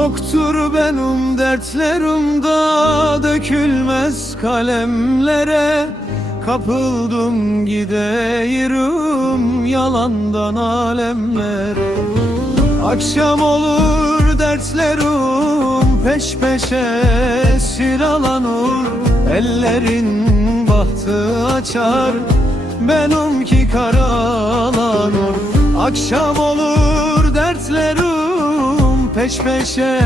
Çoktur benim dertlerimde dökülmez kalemlere. Kapıldım gideyirim yalandan alemlere Akşam olur dertlerim peş peşe sıralanır Ellerin bahtı açar benimki karalanır. Akşam olur dertlerim peş peşe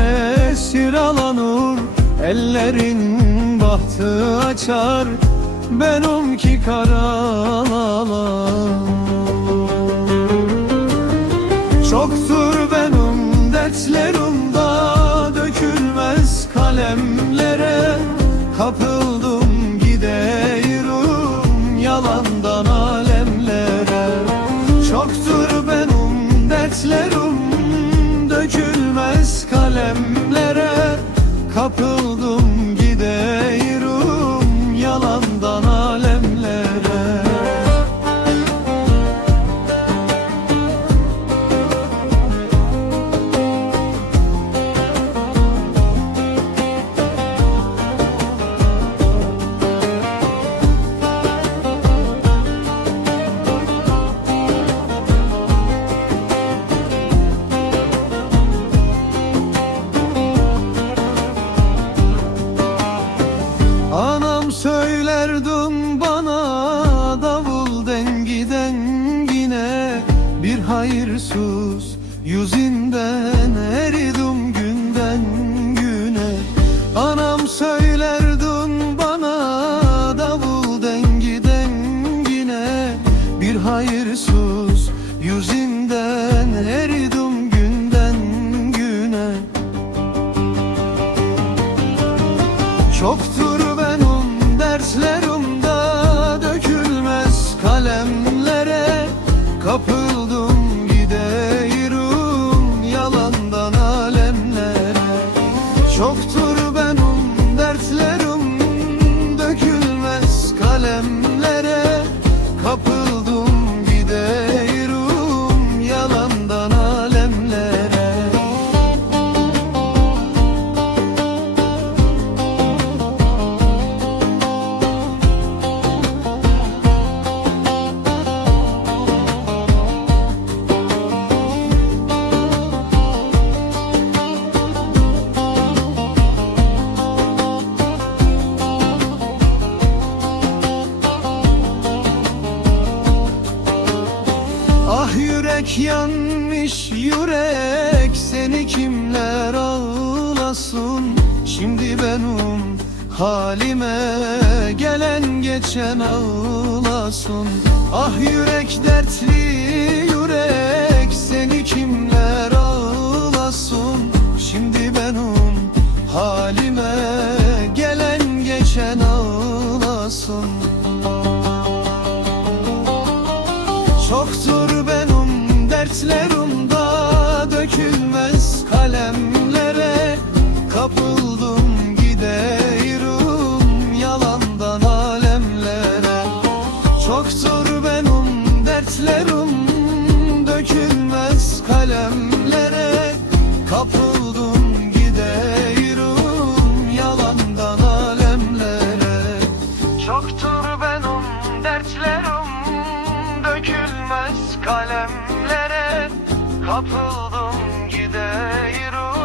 sıralanır Ellerin bahtı açar. Benimki karalanır Çoktur benim dertlerimde dökülmez kalemlere. Kapıldım gideyirim yalandan söylerdin bana davul dengi dengine. Bir hayırsız yüzünden eridim günden güne. Anam söylerdin bana davul dengi dengine. Bir hayırsız yüzünden eridim günden güne. Çoktur Kapıldım yürek yanmış yürek. Seni kimler ağlasın? Şimdi benim halime Gelen geçen ağlasın. Ah yürek dertli yürek Seni kimler ağlasın? Şimdi benim halime Kapıldım gideyim yalandan alemlere. Çoktur benim dertlerim dökülmez kalemlere. Kapıldım gideyim